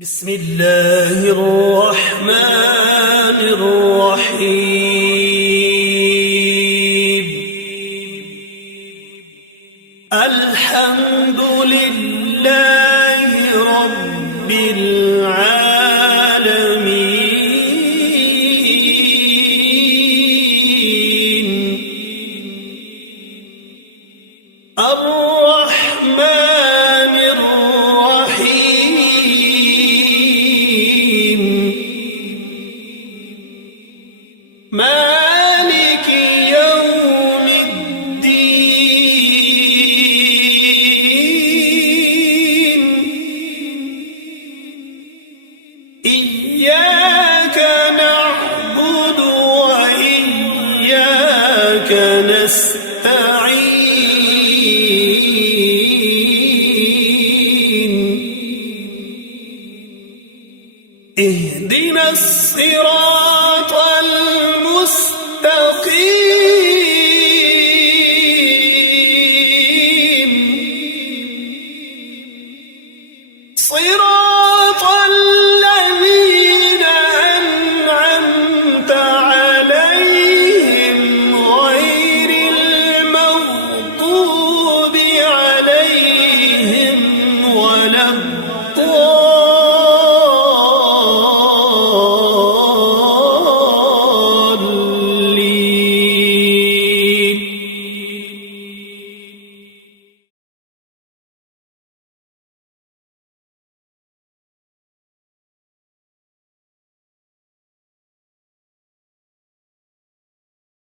بسم الله الرحمن الرحيم. الحمد لله رب العالمين. الرحمن الرحيم. مالك يوم الدين. إياك نعبد وإياك نستعين. اهدنا الصراط المستقيم.